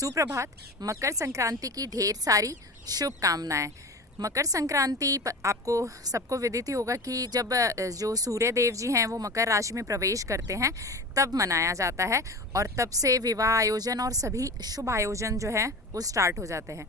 सुप्रभात। मकर संक्रांति की ढेर सारी शुभकामनाएं। मकर संक्रांति आपको सबको विदित ही होगा कि जब जो सूर्य देव जी हैं वो मकर राशि में प्रवेश करते हैं तब मनाया जाता है और तब से विवाह आयोजन और सभी शुभ आयोजन जो हैं वो स्टार्ट हो जाते हैं।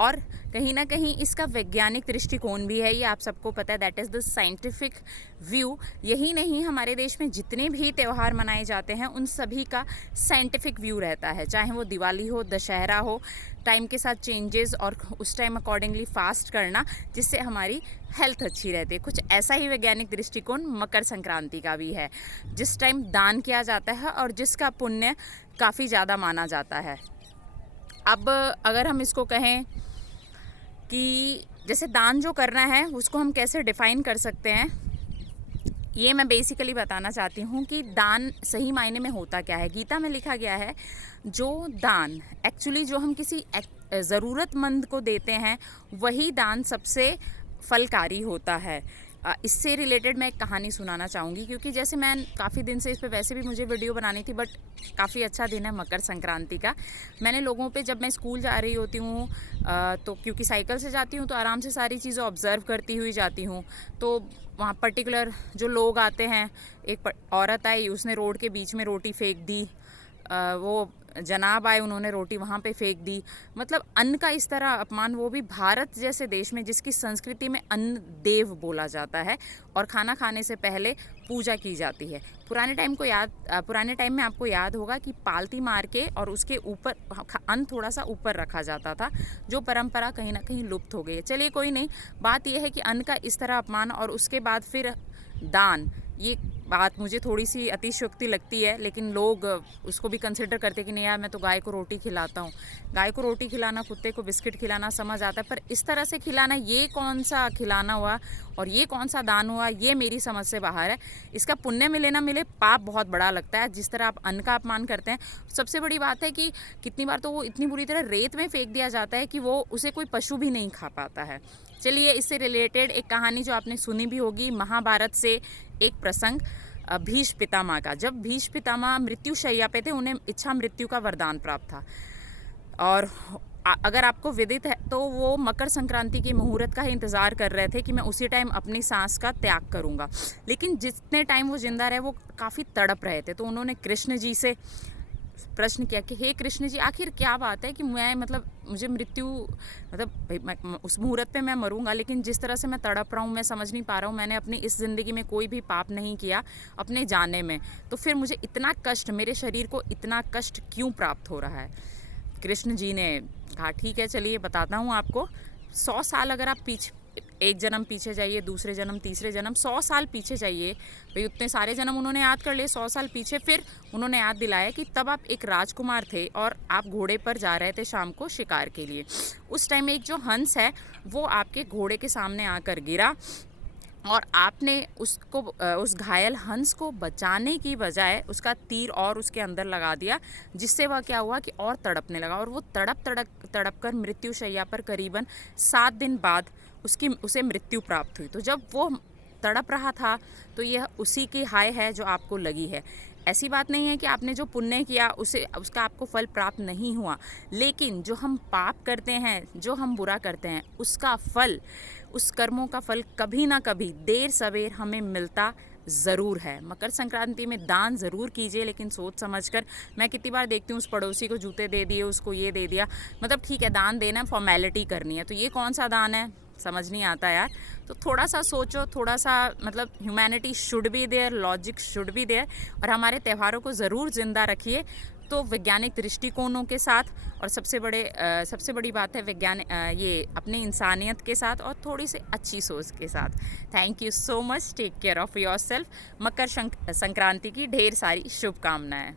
और कहीं ना कहीं इसका वैज्ञानिक दृष्टिकोण भी है, ये आप सबको पता है, that is the scientific view. यही नहीं, हमारे देश में जितने भी त्यौहार मनाए जाते हैं उन सभी का साइंटिफिक व्यू रहता है, चाहे वो दिवाली हो, दशहरा हो, टाइम के साथ चेंजेस और उस टाइम अकॉर्डिंगली फास्ट करना जिससे हमारी हेल्थ अच्छी रहती है। कुछ ऐसा ही वैज्ञानिक दृष्टिकोण मकर संक्रांति का भी है, जिस टाइम दान किया जाता है और जिसका पुण्य काफ़ी ज़्यादा माना जाता है। अब अगर हम इसको कहें कि जैसे दान जो करना है उसको हम कैसे डिफ़ाइन कर सकते हैं, ये मैं बेसिकली बताना चाहती हूँ कि दान सही मायने में होता क्या है। गीता में लिखा गया है जो दान एक्चुअली जो हम किसी ज़रूरतमंद को देते हैं वही दान सबसे फलकारी होता है। इससे रिलेटेड मैं एक कहानी सुनाना चाहूँगी, क्योंकि जैसे मैं काफ़ी दिन से इस पे वैसे भी मुझे वीडियो बनानी थी, बट काफ़ी अच्छा दिन है मकर संक्रांति का। मैंने लोगों पे, जब मैं स्कूल जा रही होती हूँ तो क्योंकि साइकिल से जाती हूँ तो आराम से सारी चीज़ें ऑब्ज़र्व करती हुई जाती हूँ, तो वहाँ पर्टिकुलर जो लोग आते हैं, एक औरत आई, उसने रोड के बीच में रोटी फेंक दी, वो जनाब आए, उन्होंने रोटी वहाँ पे फेंक दी। मतलब अन्न का इस तरह अपमान, वो भी भारत जैसे देश में जिसकी संस्कृति में अन्न देव बोला जाता है और खाना खाने से पहले पूजा की जाती है। पुराने टाइम में आपको याद होगा कि पालती मार के और उसके ऊपर अन्न थोड़ा सा ऊपर रखा जाता था, जो परंपरा कहीं ना कहीं लुप्त हो गई है। चलिए कोई नहीं, बात यह है कि अन्न का इस तरह अपमान और उसके बाद फिर दान, ये बात मुझे थोड़ी सी अतिशयोक्ति लगती है, लेकिन लोग उसको भी कंसिडर करते हैं कि नहीं यार, मैं तो गाय को रोटी खिलाता हूँ। गाय को रोटी खिलाना, कुत्ते को बिस्किट खिलाना समझ आता है, पर इस तरह से खिलाना, ये कौन सा खिलाना हुआ और ये कौन सा दान हुआ, ये मेरी समझ से बाहर है। इसका पुण्य मिले ना मिले, पाप बहुत बड़ा लगता है जिस तरह आप अन्न का अपमान करते हैं। सबसे बड़ी बात है कि कितनी बार तो वो इतनी बुरी तरह रेत में फेंक दिया जाता है कि वो उसे कोई पशु भी नहीं खा पाता है। चलिए, इससे रिलेटेड एक कहानी जो आपने सुनी भी होगी, महाभारत से एक प्रसंग, भीष्म पितामह का। जब भीष्म पितामह मृत्यु शैया पे थे, उन्हें इच्छा मृत्यु का वरदान प्राप्त था, और अगर आपको विदित है तो वो मकर संक्रांति के मुहूर्त का ही इंतज़ार कर रहे थे कि मैं उसी टाइम अपनी सांस का त्याग करूँगा। लेकिन जितने टाइम वो जिंदा रहे वो काफ़ी तड़प रहे थे, तो उन्होंने कृष्ण जी से प्रश्न किया कि हे कृष्ण जी, आखिर क्या बात है कि मैं, मतलब मुझे मृत्यु, मतलब उस मुहूर्त पे मैं मरूंगा, लेकिन जिस तरह से मैं तड़प रहा हूँ मैं समझ नहीं पा रहा हूँ। मैंने अपनी इस ज़िंदगी में कोई भी पाप नहीं किया अपने जाने में, तो फिर मुझे इतना कष्ट, मेरे शरीर को इतना कष्ट क्यों प्राप्त हो रहा है। कृष्ण जी ने कहा ठीक है, चलिए बताता हूँ आपको। 100 साल अगर आप पीछे, एक जन्म पीछे जाइए, दूसरे जन्म, तीसरे जन्म, 100 साल पीछे जाइए, भाई उतने सारे जन्म उन्होंने याद कर लिए। 100 साल पीछे फिर उन्होंने याद दिलाया कि तब आप एक राजकुमार थे और आप घोड़े पर जा रहे थे शाम को शिकार के लिए। उस टाइम एक जो हंस है वो आपके घोड़े के सामने आकर गिरा और आपने उसको, उस घायल हंस को बचाने की बजाय उसका तीर और उसके अंदर लगा दिया, जिससे वह क्या हुआ कि और तड़पने लगा, और वो तड़प कर मृत्यु शैया पर करीबन 7 दिन बाद उसे मृत्यु प्राप्त हुई। तो जब वो तड़प रहा था तो यह उसी की हाय है जो आपको लगी है। ऐसी बात नहीं है कि आपने जो पुण्य किया उसका आपको फल प्राप्त नहीं हुआ, लेकिन जो हम पाप करते हैं, जो हम बुरा करते हैं, उसका फल, उस कर्मों का फल कभी ना कभी देर सवेर हमें मिलता ज़रूर है। मकर संक्रांति में दान ज़रूर कीजिए, लेकिन सोच समझ कर। मैं कितनी बार देखती हूँ उस पड़ोसी को जूते दे दिए, उसको ये दे दिया, मतलब ठीक है दान देना, फॉर्मेलिटी करनी है, तो ये कौन सा दान है, समझ नहीं आता यार। तो थोड़ा सा सोचो, थोड़ा सा, मतलब humanity should be there, logic should be there, और हमारे त्योहारों को ज़रूर ज़िंदा रखिए, तो वैज्ञानिक दृष्टिकोणों के साथ, और सबसे बड़ी बात है ये अपनी इंसानियत के साथ और थोड़ी सी अच्छी सोच के साथ। Thank you so much, take care of yourself. Makar Sankranti की ढेर सारी शुभकामनाएं।